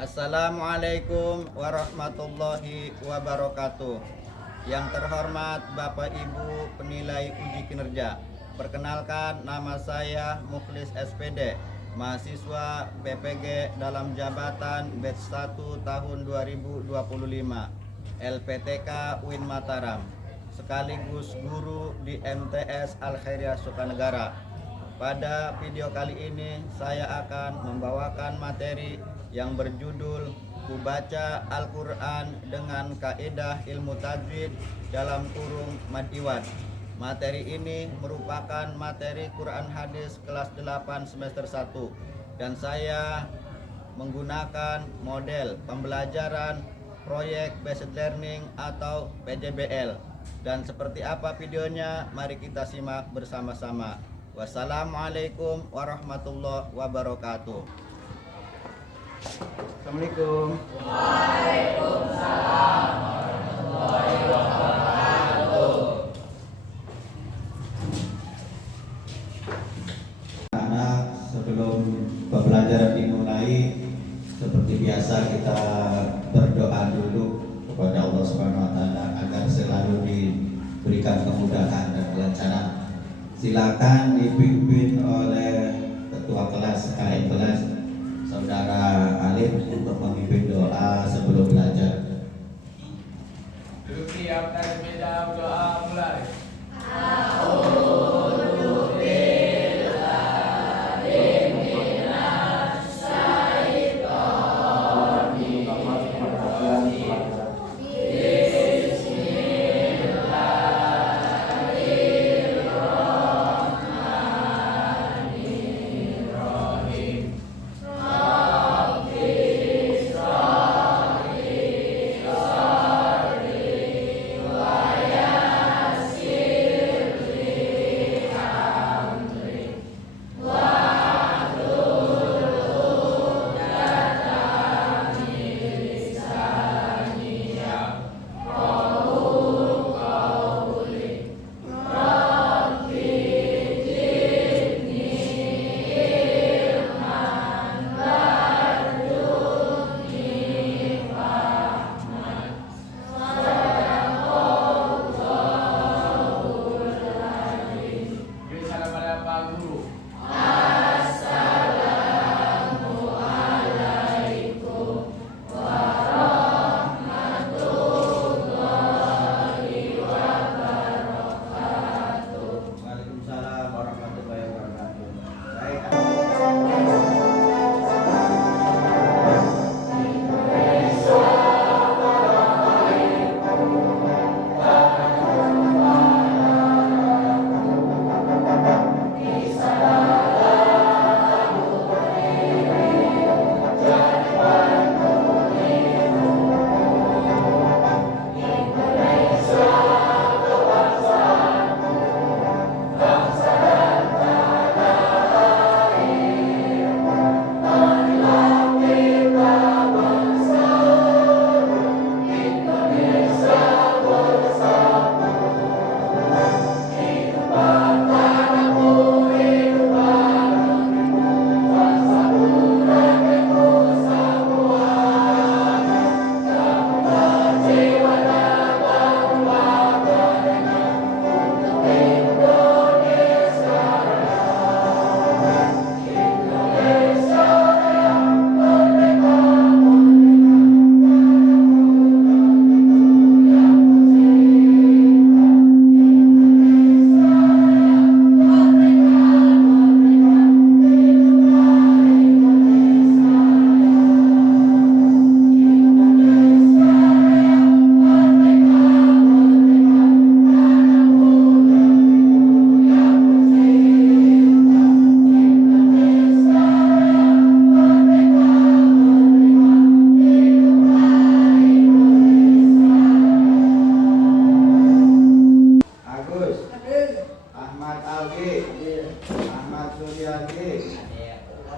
Assalamualaikum warahmatullahi wabarakatuh. Yang terhormat Bapak Ibu penilai uji kinerja, perkenalkan nama saya Mukhlis SPD, mahasiswa PPG dalam jabatan batch 1 tahun 2025, LPTK UIN Mataram, sekaligus guru di MTS Al Khairiyah Sukanegara. Pada video kali ini saya akan membawakan materi yang berjudul Kubaca Al-Quran dengan Kaidah Ilmu Tajwid dalam kurung Mad Iwad. Materi ini merupakan materi Quran Hadis kelas 8 semester 1 dan saya menggunakan model pembelajaran proyek Based Learning atau PJBL. Dan seperti apa videonya, mari kita simak bersama-sama. Wassalamualaikum warahmatullahi wabarakatuh. Assalamualaikum. Waalaikumsalam warahmatullahi wabarakatuh. Anak, sebelum pembelajaran dimulai, seperti biasa kita berdoa dulu kepada Allah Subhanahu wa taala agar selalu diberikan kemudahan dan kelancaran. Silakan dipimpin oleh ketua kelas KM kelas Saudara Alif untuk memimpin doa sebelum belajar. Duduk siap dan beda doa mulai.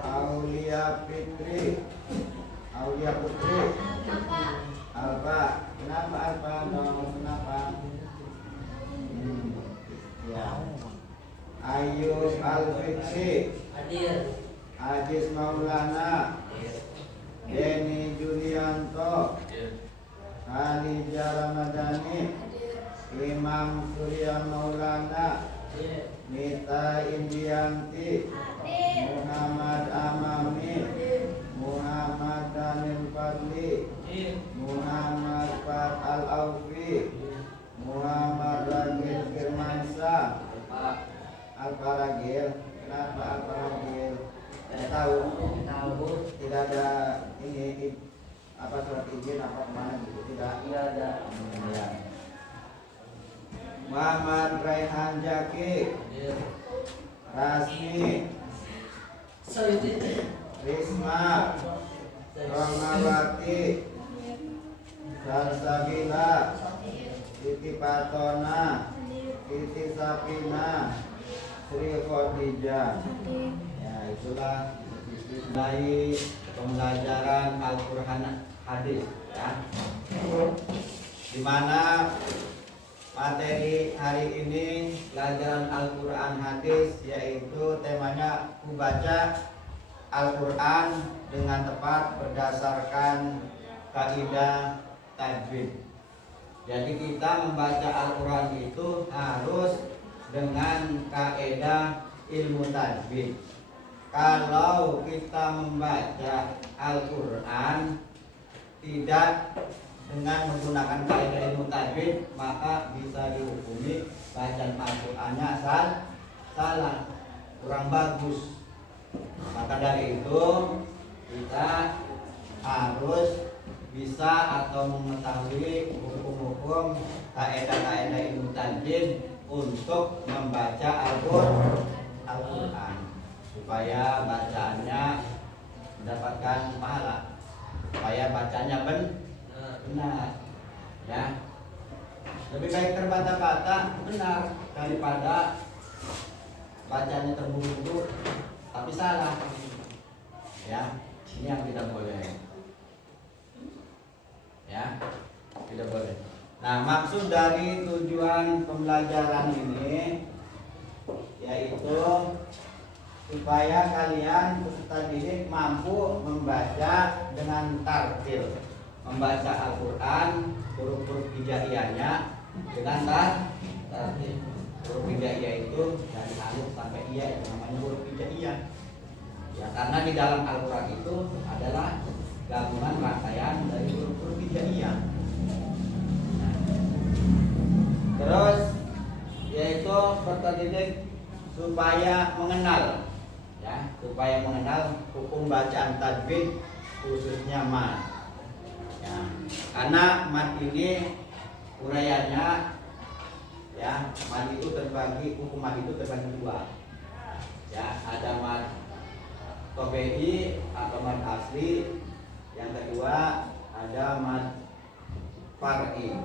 Aulia Fitri, Aulia Putri, Alfa, kenapa Alfa? Kenapa? Ya. Ayus Alfitri, Hadir. Ajis Maulana, Denny ini apa surat izin apa kemana gitu tidak? Iya ada. Ya. Muhammad Raihan Jaki, Iya. Rasmi, Sayuti. Risma, Romawati, Salsabila, Siti Patona, Siti Sapina, Sri Khadijah. Ya itulah dari pembelajaran Al-Quran hadis ya. Di mana materi hari ini pelajaran Al-Quran hadis, yaitu temanya membaca Al-Quran dengan tepat berdasarkan kaidah tajwid. Jadi kita membaca Al-Quran itu harus dengan kaidah ilmu tajwid. Kalau kita membaca Al-Quran tidak dengan menggunakan kaidah ilmu tajwid, maka bisa dihukumi bacaan Al-Qur'annya salah, kurang bagus. Maka dari itu kita harus bisa atau mengetahui hukum-hukum kaidah-kaidah ilmu tajwid untuk membaca Al-Qur'an supaya bacaannya mendapatkan pahala, supaya bacanya benar ya. Lebih baik terbata-bata benar daripada bacanya terburu-buru tapi salah ya. Ini yang tidak boleh ya, tidak boleh. Nah, maksud dari tujuan pembelajaran ini yaitu supaya kalian peserta didik mampu membaca dengan tartil, membaca Al-Quran huruf-huruf hijaiyahnya dengan tartil. Huruf hijaiyah itu dari alif sampai iya, itu namanya huruf hijaiyah ya, karena di dalam Al-Quran itu adalah gabungan rangkaian dari huruf-huruf hijaiyah. Nah, terus yaitu peserta didik supaya mengenal ya, supaya mengenal hukum bacaan tajwid khususnya mad ya. Karena mad ini uraiannya ya, mad itu terbagi, hukum mad itu terbagi dua ya, ada mad tobe'i atau mad asli, yang kedua ada mad far'i.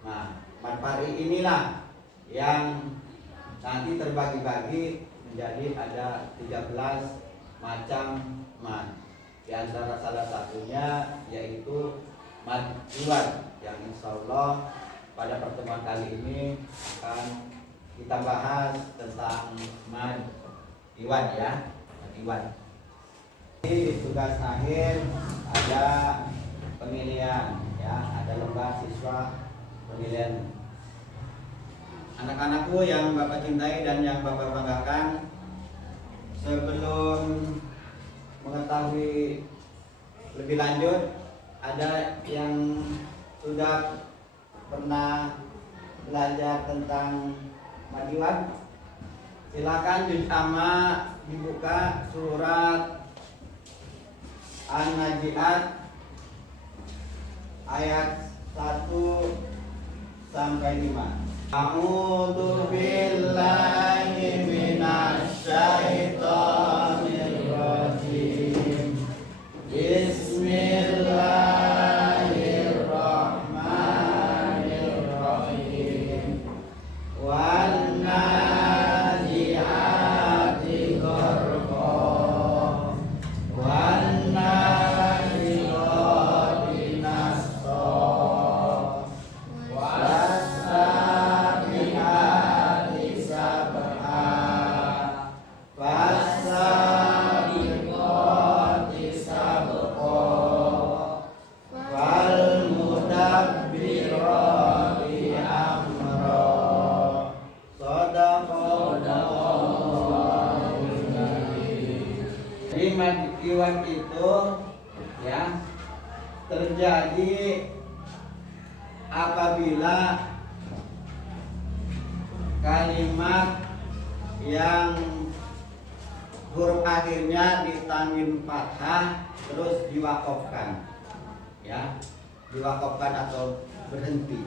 Nah, mad far'i inilah yang nanti terbagi-bagi menjadi ada 13 macam mad. Di antara salah satunya yaitu mad iwad, yang insya Allah pada pertemuan kali ini akan kita bahas tentang mad iwad ya, mad iwad. Di tugas akhir ada penilaian ya, ada lomba siswa penilaian. Anak-anakku yang Bapak cintai dan yang Bapak banggakan, sebelum mengetahui lebih lanjut, ada yang sudah pernah belajar tentang mad iwad? Silakan juz amma dibuka surat An-Najiat ayat 1 sampai 5. A'udzu billahi minasy syaithanir rajim. Bismillahirrahmanirrahim. Wan nazi'ati gharqa, wan nazi'ati nasqa, iwan itu ya terjadi apabila kalimat yang huruf akhirnya di tanwin fathah terus diwakofkan, ya, diwakofkan atau berhenti.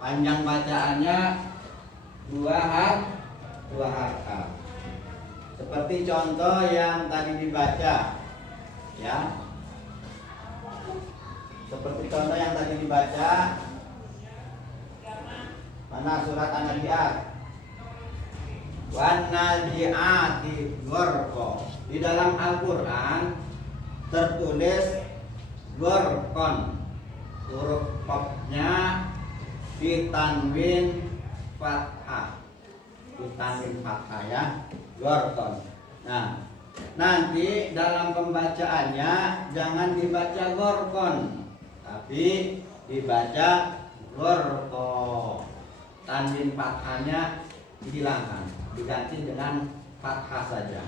Panjang bacaannya dua harkat. Seperti contoh yang tadi dibaca, ya. Seperti contoh yang tadi dibaca, mana surat An-Nazi'at. Wan nazi'ati gharqa. Di dalam Al-Qur'an tertulis gharqan. Huruf qafnya ditanwin fathah. Ditanwin fathah, ya. Gharqan. Nah, nanti dalam pembacaannya jangan dibaca gharqan, tapi dibaca gharqa. Tanwin fathahnya dihilangkan, diganti dengan fathah saja.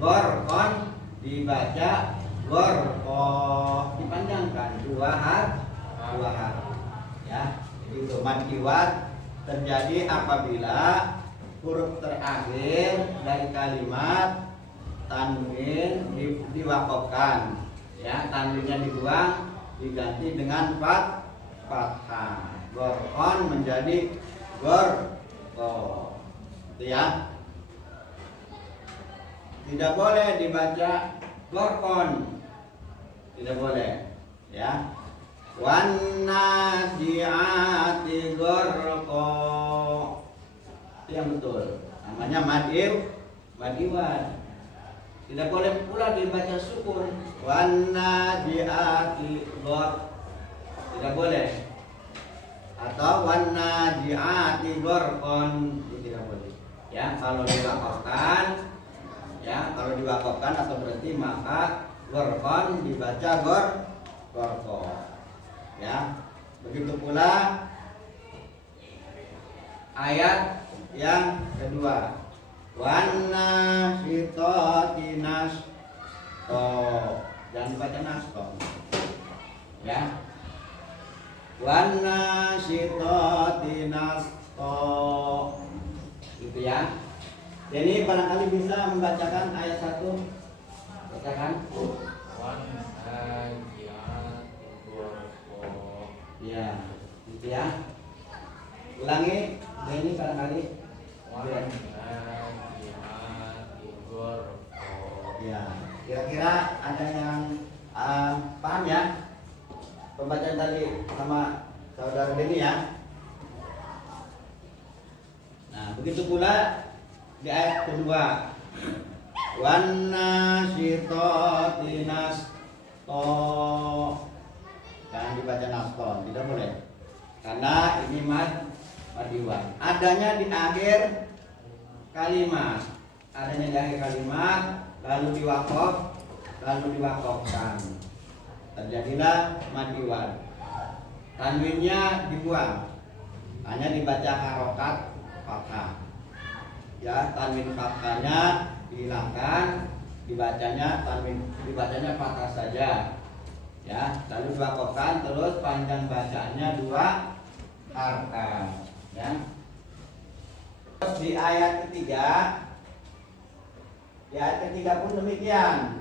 Gharqan dibaca gharqa, dipanjangkan dua harf, ya. Itu mad iwad terjadi apabila huruf terakhir dari kalimat tanwin diwakofkan, ya, tanwinnya dibuang diganti dengan fathah. Gharqan menjadi gharqa, itu ya. Tidak boleh dibaca gharqan, tidak boleh, ya. Wan nazi'ati gharqa, itu yang betul, namanya madiwan. Tidak boleh pula dibaca sukun, wan nazi'ati gharqa, tidak boleh. Atau wan nazi'ati gharqan, itu tidak boleh, ya. Kalau diwakafkan, ya, kalau diwakafkan atau berhenti maka gharqan dibaca gharqa, ya. Begitu pula ayat yang kedua, wan nasyitati nashta, jangan dibaca nashta, ya. Wan nasyitati nashta, gitu ya. Jadi barangkali bisa membacakan ayat 1, bacakan. Ya, gitu ya. Ulangi, ini barangkali. Ya, kira-kira ada yang paham ya pembacaan tadi sama saudara Denny, ya. Nah, begitu pula di ayat kedua, wan nasyitati nashta, jangan dibaca naston, tidak boleh, karena ini madiwan. Adanya di akhir kalimat, lalu diwakofkan, terjadilah madiwan. Tanwinnya dibuang, hanya dibaca harokat fathah, ya. Tanwin fathahnya dihilangkan, dibacanya fathah saja, ya. Lalu diwakofkan, terus panjang bacaannya dua harkat, ya. Terus di ayat ketiga pun demikian,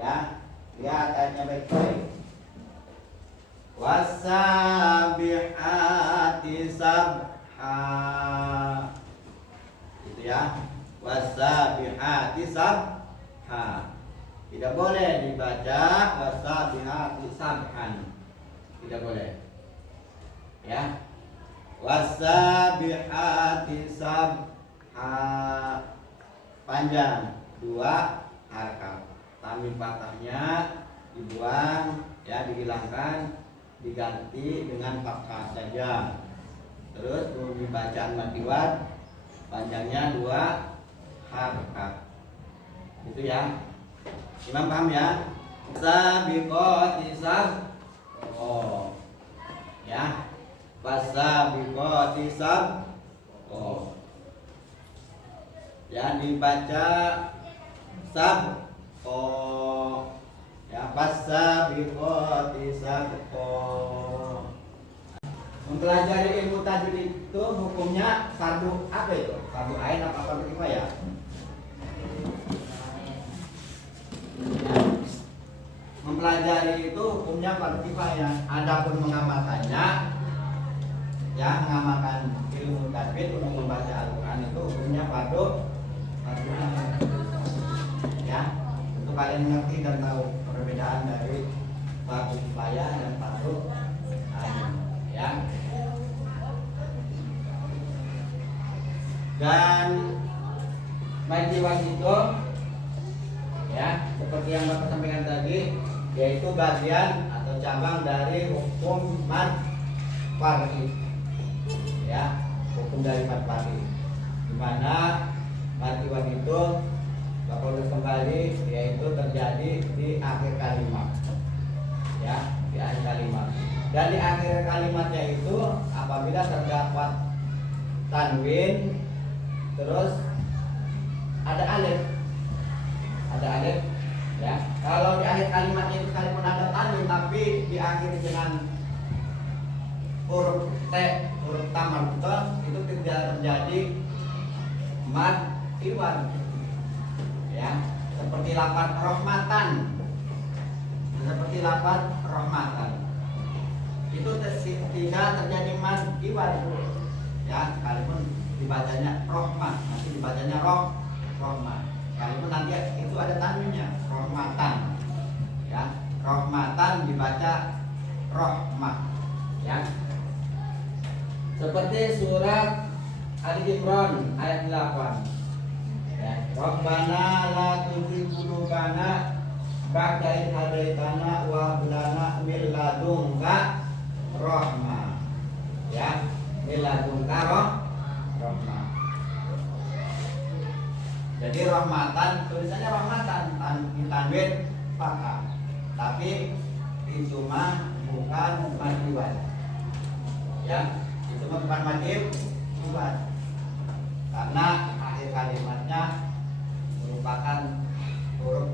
ya. Lihat ayatnya baik-baik. Wasabihati sabha, gitu ya. Wasabihati sabha, tidak boleh dibaca wasabihati sabhan, tidak boleh, ya. Wasabihati sabha, panjang dua harkat, tanwin fathahnya dibuang, ya, dihilangkan, diganti dengan fathah saja. Terus bunyi bacaan madiwan, panjangnya dua harkat, itu ya. Imam paham ya? Sabiqati sabqa, ya. Fasabiqati sabqa, ya, dibaca sabqa, ya. Fasabiqati sabqa. Mempelajari ilmu tajwid itu hukumnya fardu apa itu? Fardu ain apa fardu kifayah? mempelajari itu hukumnya fardu kifayah. Adapun mengamalkannya, ya mengamalkan ilmu tajwid untuk membaca Al-Quran itu hukumnya fardu ain. Ya, untuk kalian mengerti dan tahu perbedaan dari fardu kifayah dan fardu ain. Ya. Dan majiwas itu, ya seperti yang Bapak sampaikan tadi, yaitu bagian atau cabang dari hukum mad far'i, ya hukum dari mad far'i, di mana majiwas itu Bapak ulas kembali, yaitu terjadi di akhir kalimat, ya di akhir kalimat. Dan di akhir kalimatnya itu apabila terdapat tanwin terus ada alif, ya. Kalau di akhir kalimatnya itu sekalipun ada tanwin tapi diakhiri dengan huruf T, huruf tamar itu tidak terjadi mad iwan, ya. Seperti lafaz rahmatan, itu tidak terjadi mad iwan, ya. Sekalipun dibacanya rohmah, nanti dibacanya rohmah. Kalaupun nanti itu ada tanwinnya, rohmatan, ya rohmatan dibaca rohmah, ya. Seperti surat Ali Imran ayat 8, ya. Rabbana la tuzigh qulubana ba'da idh hadaitana wa hab lana min ladunka rahmah, ya min ladunka rahmah. Jadi rahmatan tulisannya rahmatan tanwin fathah, tapi itu mah bukan madiwan, ya itu mah bukan madiwan karena akhir kalimatnya merupakan huruf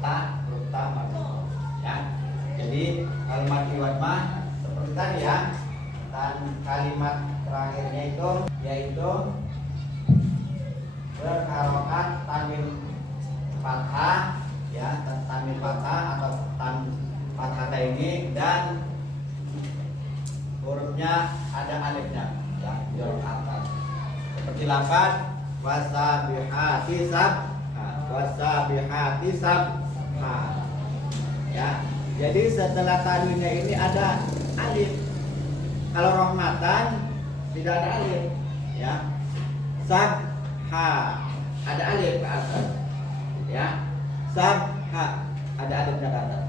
ta madiwan, ya. Jadi kalau madiwan mah seperti tadi, ya, dan kalimat terakhirnya itu yaitu berharokat tanwin fathah, ya tanwin fathah atau fathah ini, dan hurufnya ada alifnya, ya di atas. Seperti lafaz wasabihati sabha, ya. Jadi setelah tanwinnya ini ada alif. Kalau rahmatan tidak ada alif, ya. Sabha ada alif ke atas, ya. Sabha ada alifnya ke atas.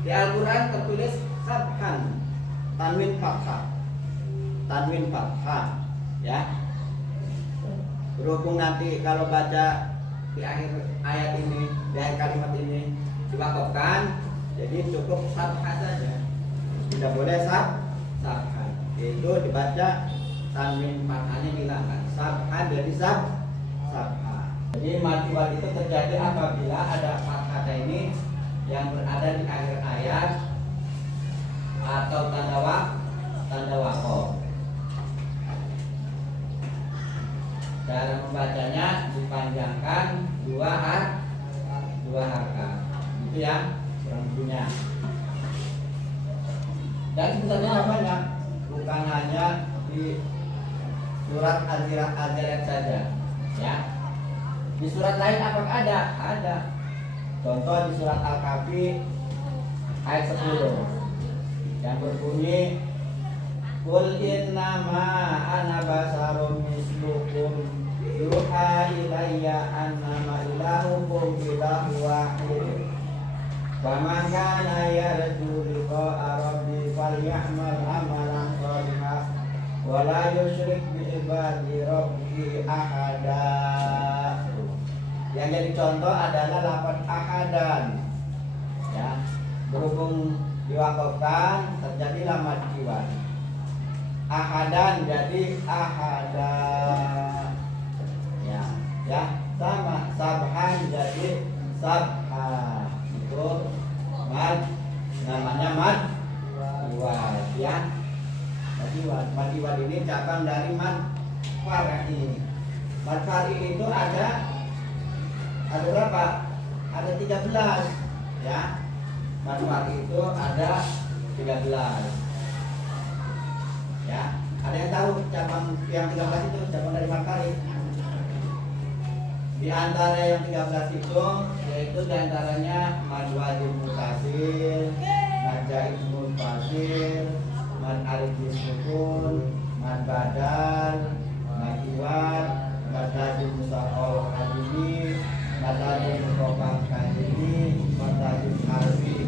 Di Al-Quran tertulis sabhan, tanwin fathah, ya. Berhubung nanti kalau baca di akhir ayat ini, di akhir kalimat ini diwakafkan, jadi cukup sabha saja, tidak boleh sabhan. Itu dibaca tanwin fathahnya dihilangkan, sabhan jadi sabha. Jadi madiwal itu terjadi apabila ada fathah ini yang berada di akhir ayat atau tanda waqaf. Cara membacanya dipanjangkan dua harakat, itu ya kurang lebihnya. Dan sebenarnya banyak, bukan hanya di surat Az-Zariyat saja, ya. Di surat lain apakah ada? Ada. Contoh di surat Al-Kahfi ayat 10 yang berbunyi Qul innama ana basarum mislukum yuha ilayya annama ilahukum ilahu wahid faman kana yarju liqa'a rabbi falyamal amalan shalihan wa la yusyrik bi ibadi rabbi ahada. Yang jadi contoh adalah lafaz ahadan, ya. Berhubung diwakafkan terjadilah mad iwan. Ahadan jadi ahada, ya sama. Sabhan jadi sabha, itu mad, namanya mad iwan, ya. Mad iwan ini cabang dari mad far'i. Mad far'i itu ada berapa? Ada 13, ya. Mad pari itu ada 13. Ya, ada yang tahu cabang yang 13 itu cabang dari mad pari? Di antara yang 13 itu yaitu di antaranya mad wajib mutasil, mad jaiz munfasil, mad alif sukun, mad badal, mad iwad, mad lazim musaqal kadimi, mad lazim mutawal kadimi, mad lazim harfi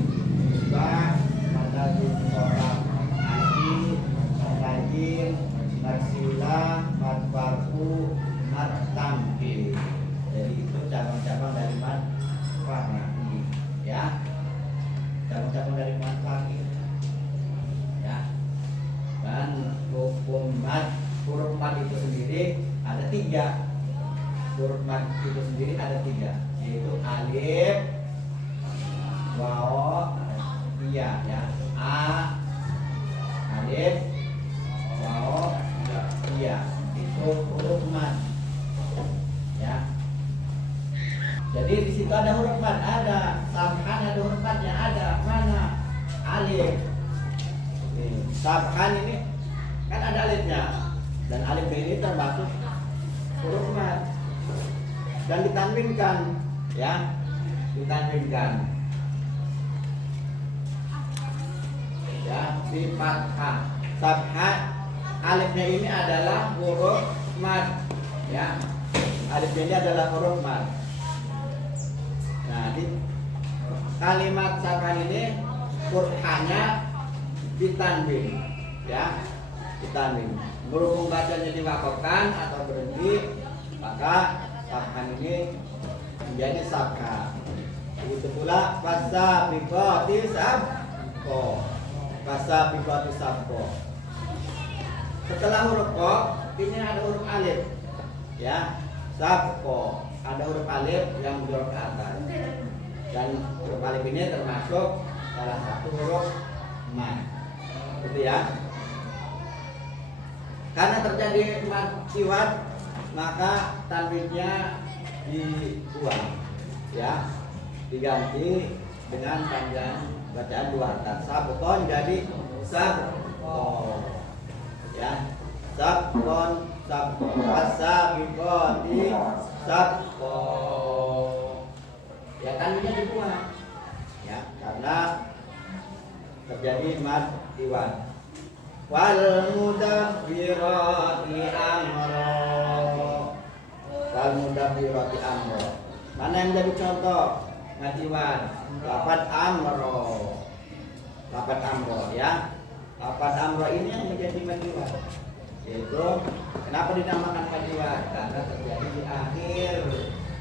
isbah, mad lazim mutawal adi, mad lazim, mad sila, mad farku, mad tamkin. Jadi itu cabang-cabang dari mad pari, ya. Cabang-cabang dari mad pari, ya. Dan hukum mad, huruf mad itu sendiri ada 3. Huruf mad itu sendiri ada 3, yaitu alif, waw, iya, ya. A, alif, waw, iya. Itu huruf mad, ya. Jadi di situ ada huruf mad, ada sabhan, ada huruf madnya, ada mana? Alif. Nih, sabhan ini kan ada alifnya, dan alif ini termasuk huruf mad dan ditanwinkan, ya, ditanwinkan, ya, di fathah. Sabhan, alifnya ini adalah huruf mad, ya, alifnya ini adalah huruf mad. Nah, di kalimat sabhan ini Qur'annya ditanwin, ya, ditanwin. Berhubung bacanya diwakafkan atau berhenti, maka sabhan ini menjadi sabha. Begitu pula fasabiqati sabqa, fasabiqati sabqa. Setelah huruf qa, ini ada huruf alif, ya, sabqa. Ada huruf alif yang menjorok ke atas, dan huruf alif ini termasuk salah satu huruf mad, gitu ya. Karena terjadi mad iwad, maka tanwinnya dibuang, ya, diganti dengan panjang bacaan 2 harokat. Sabqon jadi sabqo, ya, sabqon, sabqo, fasabiqati sabqo, ya, tanwinnya dibuang, ya, karena terjadi mad iwad. Wal mudabbirati amra, wal mudabbirati amra. Mana yang jadi contoh mad iwad? Lafaz amro, lafaz amro, ya. Lafaz amro ini yang menjadi mad iwad. Yaitu kenapa dinamakan mad iwad? Karena terjadi di akhir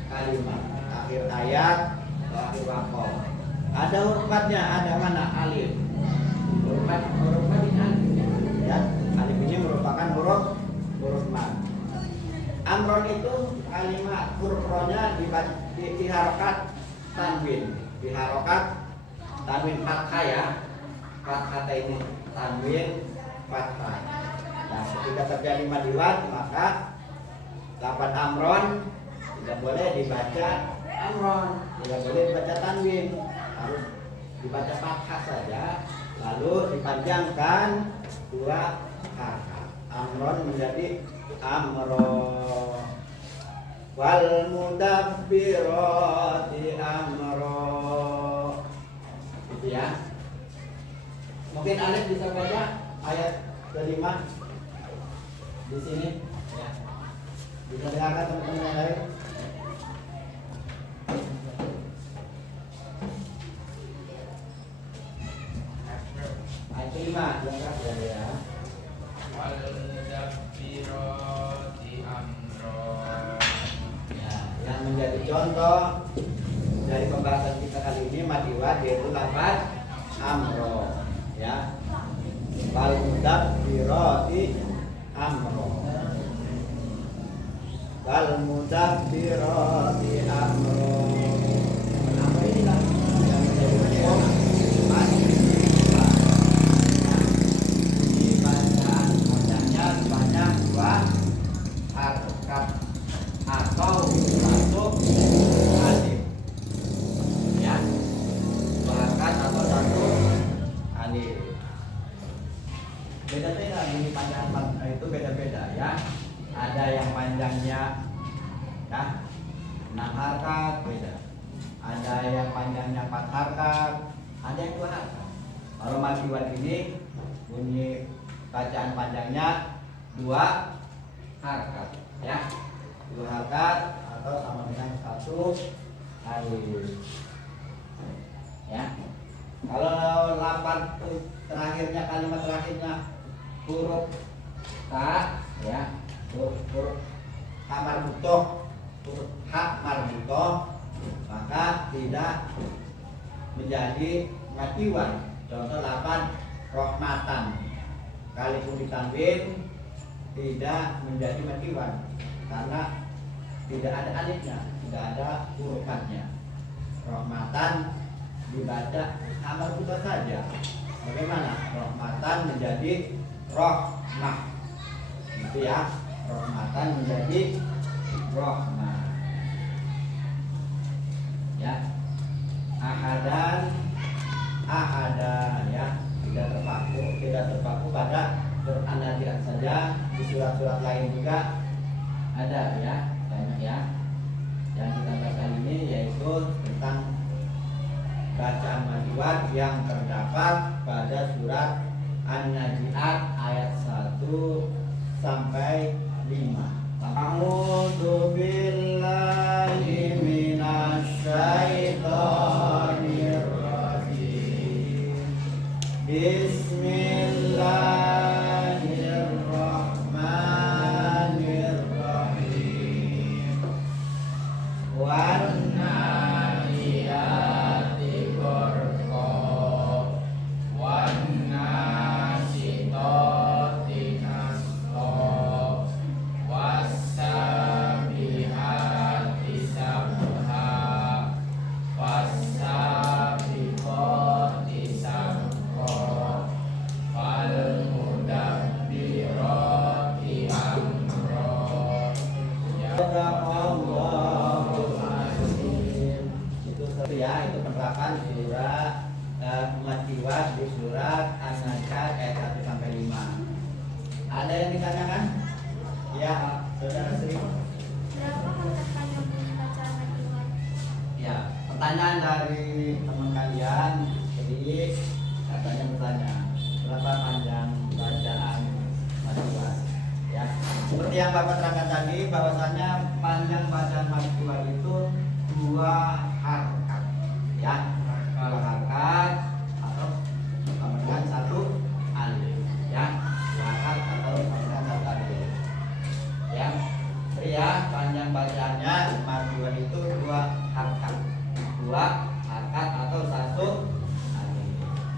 kalimat, akhir ayat, akhir waqaf. Ada huruf madnya, ada mana? Alif. Huruf mad ini alif, ya. Alif ini merupakan huruf mad. Amron itu kalimat huruf ro-nya di harokat tanwin, di harokat tanwin fathah, ya. Fathah ini tanwin fathah. Nah, ketika terjadi mad iwad, maka lafaz amron tidak boleh dibaca amron, tidak boleh dibaca tanwin, harus dibaca fathah saja, lalu dipanjangkan 2 harokat. Amron menjadi amro. Wal mudabbirati amro, gitu, ya. Mungkin Alif bisa baca ayat kelima di sini, ya. Bisa dengarkan teman-teman yang lain. Ayat kelima, dengarkan ya. Wal mudabbirati amra. Ya, yang menjadi contoh dari pembahasan kita kali ini mad iwad yaitu lafaz amro, ya. Wal mudabbirati amro, wal mudabbirati amro. Amro inilah yang menjadi hukum mad iwad. Di bacaan bacanya sebanyak 2 harokat atau masuk alif, ya. yang 4 harkat, ada yang 2 harkat. Kalau madiwad ini bunyi bacaan panjangnya 2 harkat, ya. 2 harkat atau sama dengan 1 alif. Ya. Kalau 8 terakhirnya, kalimat terakhirnya huruf ta, ya, huruf ha marbutoh, huruf ha marbutoh, maka tidak menjadi madiwan. Contoh 8 rohmatan, kalipun ditanwin tidak menjadi madiwan karena tidak ada alifnya, tidak ada huruf ha-nya. Rohmatan dibaca amal buta saja. Bagaimana? Rohmatan menjadi rohmah, gitu ya. Rohmatan menjadi rohmah, ya. Ahadan, ahada, ya. Tidak terpaku pada surat An-Nazi'at saja, di surat-surat lain juga ada, ya, banyak, ya. Yang kita bahas ini yaitu tentang bacaan madiwad yang terdapat pada surat An-Nazi'at ayat 1 sampai 5. A'udzu billahi minasy syaithanir rajim. Bismillahirrahmanirrahim. Wan itu penerapan surat madiwad di surat An-Nazi'at ayat 1 sampai 5. Ada yang ditanyakan? Ya, Saudara Sri. Berapa harkat panjang bunyi bacaan madiwad? Ya, pertanyaan dari teman kalian, jadi katanya bertanya, berapa panjang bacaan madiwad? Ya, seperti yang Bapak terangkan tadi, bahwasanya panjang bacaan madiwad itu 2 harkat, ya, 2 harkat atau sama dengan 1 alif, ya, 2 harkat atau sama dengan 1 alif, ya. Ya, panjang bacaannya madiwad itu 2 harkat, 2 harkat atau 1 alif.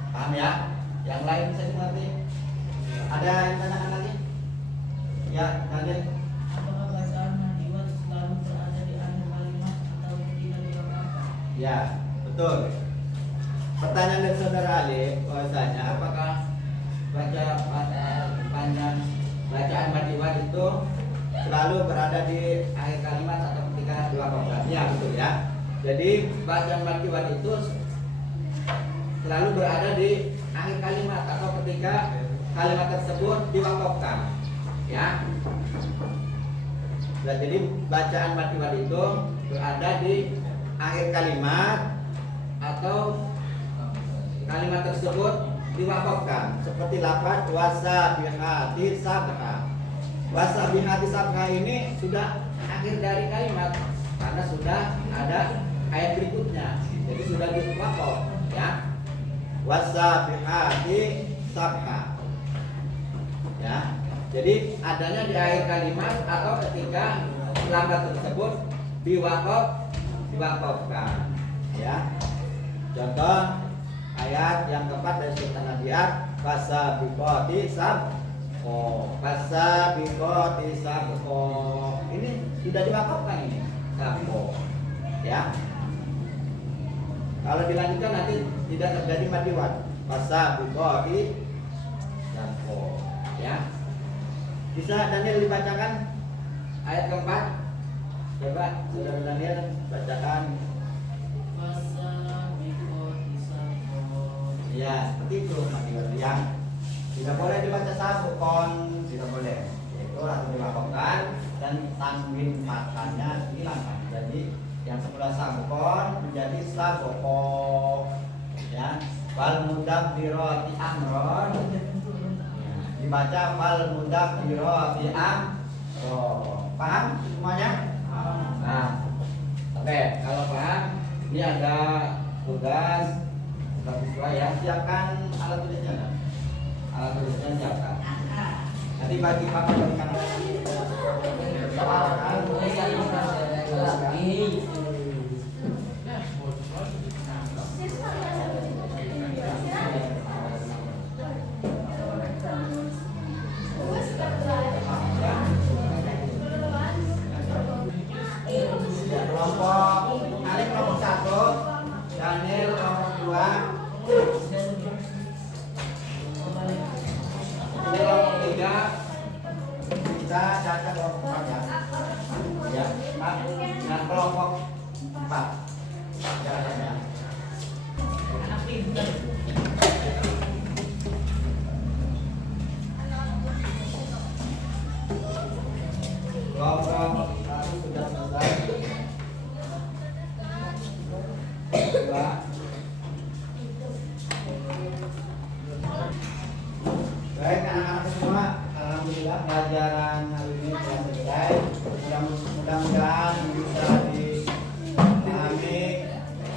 Paham ya? Yang lain bisa dimengerti? Ada yang tanyakan lagi? Ya, Daniel. Apakah bacaan madiwad selalu berada di akhir kalimat atau tidak dilakukan? Ya, betul. Pertanyaan dari Saudara Ali, bahwasanya apakah panjang bacaan madiwad itu selalu berada di akhir kalimat atau ketika dilakukan? Ya, betul, ya. Jadi bacaan madiwad itu selalu berada di akhir kalimat atau ketika kalimat tersebut diwakafkan, ya. Nah, jadi bacaan madiwad itu berada di akhir kalimat atau kalimat tersebut diwakafkan, seperti lafaz wasabihati sabha. Wasabihati sabha ini sudah akhir dari kalimat karena sudah ada ayat berikutnya, jadi sudah diwakaf, ya. Wasabihati sabha, ya. Jadi adanya di akhir kalimat atau ketika lafaz tersebut diwakafkan, ya. Contoh ayat yang keempat dari surat An-Nazi'at, fasabiqati sabqo, fasabiqati sabqo. Ini sudah diwakafkan, ini sabqo, ya. Kalau dilanjutkan nanti tidak terjadi madiwad, fasabiqati sabqo, ya. Bisa Daniel dibacakan ayat keempat? Coba Saudara Daniel bacakan. Ya, seperti itu madiwad yang tidak boleh dibaca sabukon, tidak boleh. Itu langsung diwakafkan dan tanwin matanya dihilangkan. Jadi yang semula sabkon menjadi saboko. Ya, fal mudabbirati amron. Ya, dibaca fal mudabbirati amro. Paham semuanya? Nah, oke, kalau paham, ini ada tugas siswa ya, siapkan alat tulisnya. Alat tulisnya siapkan. Nanti bagi Bapak berikan kelompok Alif kelompok 1, Daniel kelompok 2, ini kelompok 3, kita Caca kelompok 4 ya. Ya, Pak. Dan kelompok 4. Ya, ya. Kelompok 1 sudah selesai. 2. Baik anak-anak semua, alhamdulillah pelajaran hari ini telah selesai. Mudah-mudahan bisa dipahami,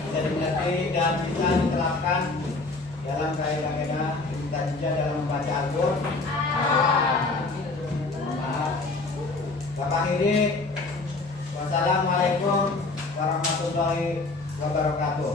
bisa dimengerti dan bisa diterapkan dalam kaidah-kaidah kita juga dalam membaca Al-Qur'an. Maaf. Bapak akhiri. Wassalamualaikum warahmatullahi wabarakatuh.